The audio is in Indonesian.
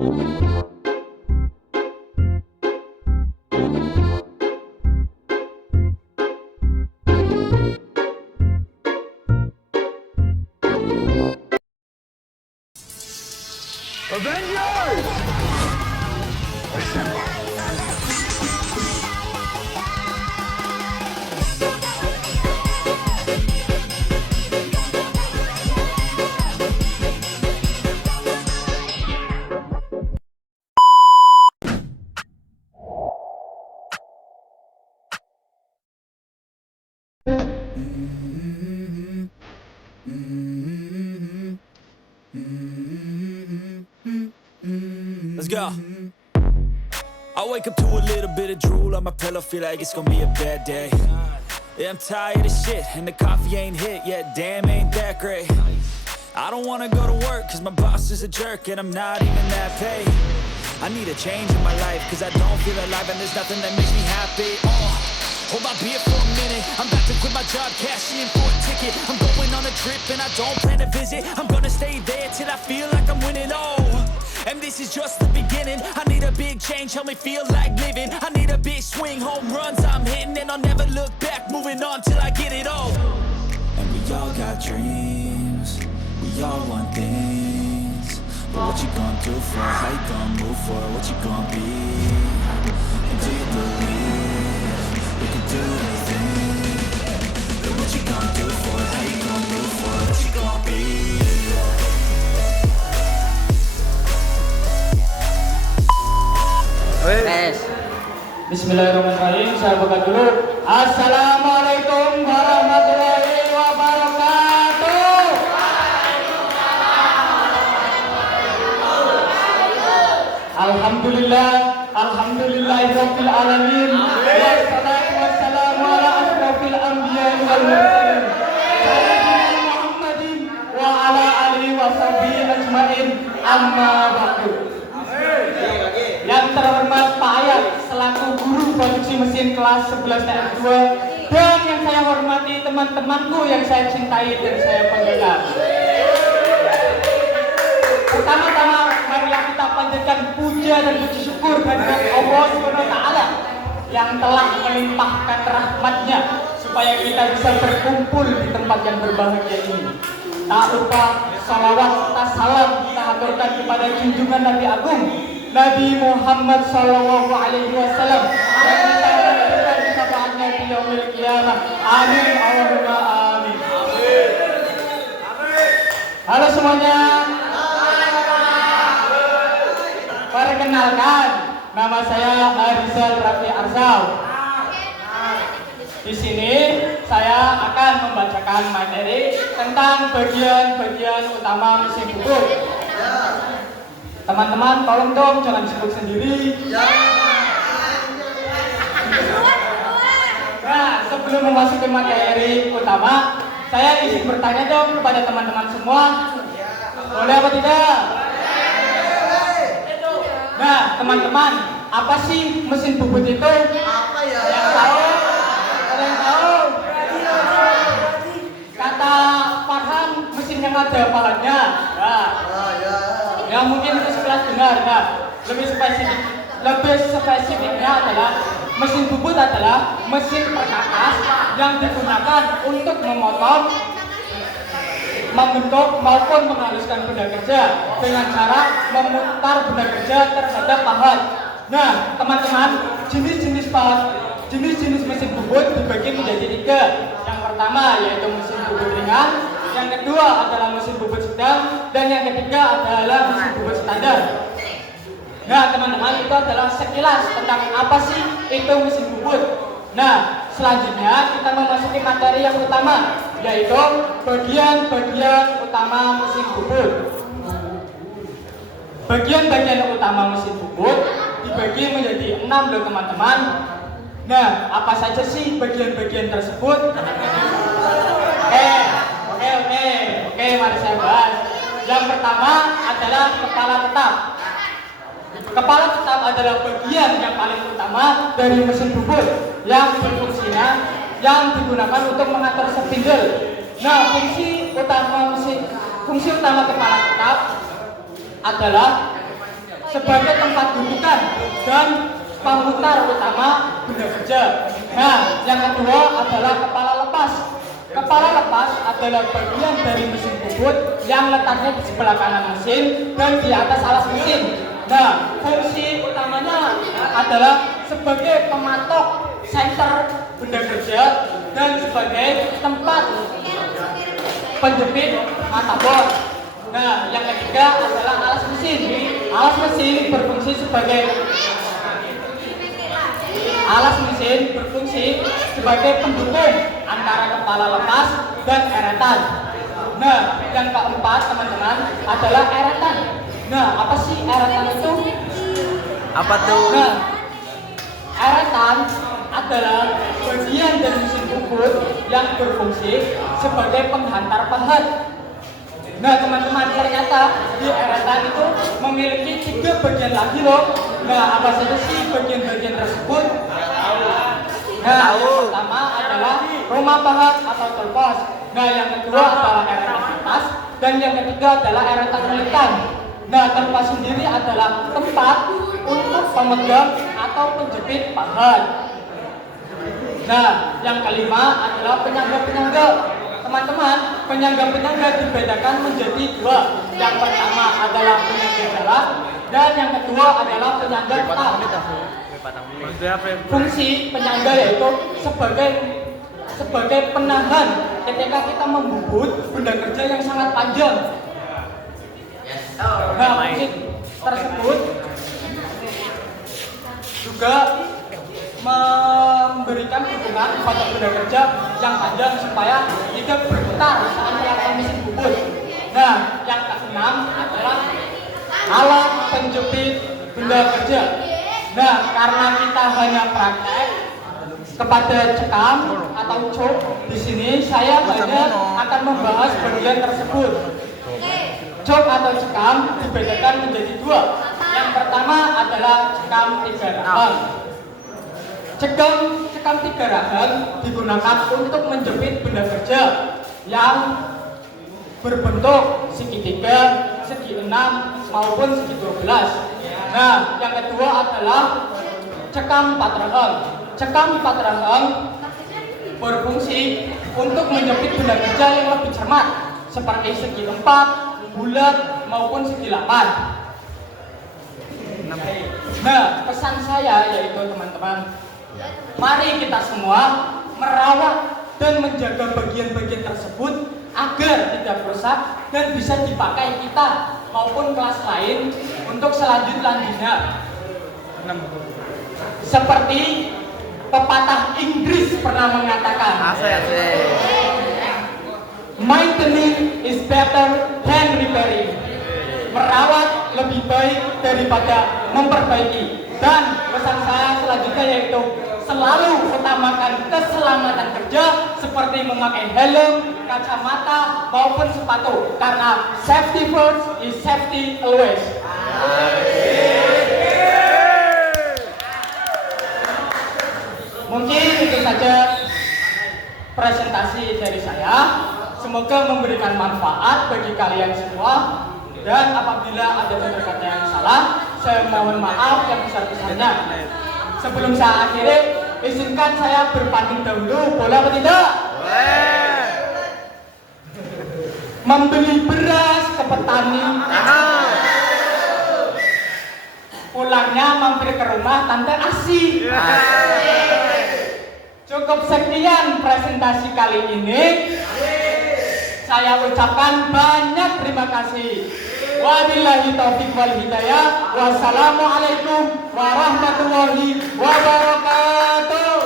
Avengers! Let's go. I wake up to a little bit of drool on my pillow, feel like it's gonna be a bad day. Yeah, I'm tired of shit, and the coffee ain't hit yet, damn, ain't that great. I don't wanna go to work, cause my boss is a jerk, and I'm not even that paid. I need a change in my life, cause I don't feel alive, and there's nothing that makes me happy. Hold my beer for a minute, I'm about to quit my job, cashing in for a ticket. I'm going on a trip, and I don't plan to visit. I'm gonna stay there till I feel like I'm winning, and this is just the beginning. I need a big change, help me feel like living. I need a big swing, home runs I'm hitting, and I'll never look back, moving on till I get it all. And we all got dreams, we all want things, but what you gonna do for it? How you gonna move for it? What you gonna be? And do you believe you can do anything? But what you gonna do for it? How you gonna move for it? What you gonna be? Bismillahirrahmanirrahim. Saya buka dulu. Assalamualaikum warahmatullahi wabarakatuh. Alhamdulillah, alhamdulillahirabbil alamin. Wassalatu wassalamu ala asrofil anbiya'i wal mursalin. Sayyidina Muhammadin wa ala alihi wa sahbihi ajmain. Amma ba'du. Yang terhormat Pak Ayat selaku guru produksi mesin kelas 11 TF2, dan yang saya hormati teman-temanku yang saya cintai dan saya banggakan. Pertama-tama marilah kita panjatkan puja dan puji syukur kehadirat Allah SWT yang telah melimpahkan rahmatnya supaya kita bisa berkumpul di tempat yang berbahagia ini. Tak lupa salawat serta salam kita aturkan kepada junjungan Nabi Agung Nabi Muhammad sallallahu alaihi wasallam yang kita harapkan syafaatnya di yaumil qiyamah. Amin Allahumma amin. Halo semuanya. Perkenalkan, nama saya Arizal Rafi Arzal. Di sini saya akan membacakan materi tentang bagian-bagian utama mesin bubut. Teman-teman, tolong dong jangan sibuk sendiri. Nah, sebelum memasuki materi utama, saya izin bertanya dong kepada teman-teman semua. Boleh apa tidak? Nah, teman-teman, apa sih mesin bubut itu? Apa ya? Yang tahu? Ada yang tahu? Kata Farhan, mesin yang ada pahatnya. Nah, yang mungkin itu sekelas dengar. Nah, lebih spesifiknya adalah mesin bubut adalah mesin perkakas yang digunakan untuk memotong, membentuk maupun menghaluskan benda kerja dengan cara memutar benda kerja terhadap pahat. Nah, teman-teman, jenis-jenis mesin bubut dibagi menjadi 3. Yang pertama yaitu mesin bubut ringan, yang kedua adalah mesin bubut sedang, dan yang ketiga adalah mesin bubut standar. Nah, teman-teman, itu adalah sekilas tentang apa sih itu mesin bubut. Nah, selanjutnya kita memasuki materi yang utama, yaitu bagian-bagian utama mesin bubut. Bagian-bagian utama mesin bubut dibagi menjadi 6 loh teman-teman. Nah, apa saja sih bagian-bagian tersebut? Oke, mari saya bahas. Yang pertama adalah kepala tetap. Kepala tetap adalah bagian yang paling utama dari mesin bubut yang berfungsinya yang digunakan untuk mengatur spindle. Nah, fungsi utama kepala tetap adalah sebagai tempat dudukan dan pemutar utama benda kerja. Nah, yang kedua adalah kepala lepas. Kepala lepas adalah bagian dari mesin bubut yang letaknya di sebelah kanan mesin dan di atas alas mesin. Nah, fungsi utamanya adalah sebagai pematok senter benda kerja dan sebagai tempat penjepit mata bor. Nah, yang ketiga adalah alas mesin. Alas mesin berfungsi sebagai pendukung antara kepala lepas dan eretan. Nah, yang keempat teman-teman adalah eretan. Nah, apa sih eretan itu? Apa tuh? Nah, eretan adalah bagian dari mesin bubut yang berfungsi sebagai penghantar pahat. Nah, teman-teman, ternyata di eretan itu memiliki 3 bagian lagi loh. Nah, apa saja sih bagian-bagian tersebut? Nah, yang pertama adalah rumah pahat atau tolpos. Nah, yang kedua adalah eretan atas, dan yang ketiga adalah eretan melintang. Nah, tolpos sendiri adalah tempat untuk pemegang atau penjepit pahat. Nah, yang kelima adalah penyangga-penyangga. Teman-teman, penyangga-penyangga dibedakan menjadi 2. Yang pertama adalah penyangga dalam, dan yang kedua adalah penyangga tetap. Fungsi penyangga yaitu sebagai penahan ketika kita membubut benda kerja yang sangat panjang. Nah, fungsi tersebut juga memberikan dukungan pada benda kerja yang panjang supaya tidak berputar saat melakukan mesin bubut. Nah, yang keenam adalah alat penjepit benda kerja. Nah, karena kita hanya praktek kepada cekam atau cok, di sini saya hanya akan membahas bagian tersebut. Cok atau cekam dibedakan menjadi 2. Yang pertama adalah cekam 3 rahang. Cekam 3 rahang digunakan untuk menjepit benda kerja yang berbentuk segitiga, segi 6 maupun segi 12. Nah, yang kedua adalah cekam 4 rahang. Cekam 4 rahang berfungsi untuk menjepit benda kerja yang lebih cermat, seperti segi 4, bulat maupun segi 8. Nah, pesan saya yaitu teman-teman, mari kita semua merawat dan menjaga bagian-bagian tersebut agar tidak rusak dan bisa dipakai kita maupun kelas lain untuk selanjutnya. Seperti pepatah Inggris pernah mengatakan, maintenance is better than repairing. Merawat lebih baik daripada memperbaiki. Dan pesan saya selanjutnya yaitu selalu utamakan keselamatan kerja seperti memakai helm, kacamata maupun sepatu, karena safety first is safety always. Mungkin itu saja presentasi dari saya. Semoga memberikan manfaat bagi kalian semua. Dan apabila ada kata-kata yang salah, saya mohon maaf yang besar-besarnya. Sebelum saya akhiri, izinkan saya berpantun dahulu, boleh apa tidak? Boleh. Membeli beras ke petani, pulangnya mampir ke rumah Tante Asi. Cukup sekian presentasi kali ini. Saya ucapkan banyak terima kasih. Wabillahi taufiq wal hidayah. Wassalamualaikum warahmatullahi wabarakatuh.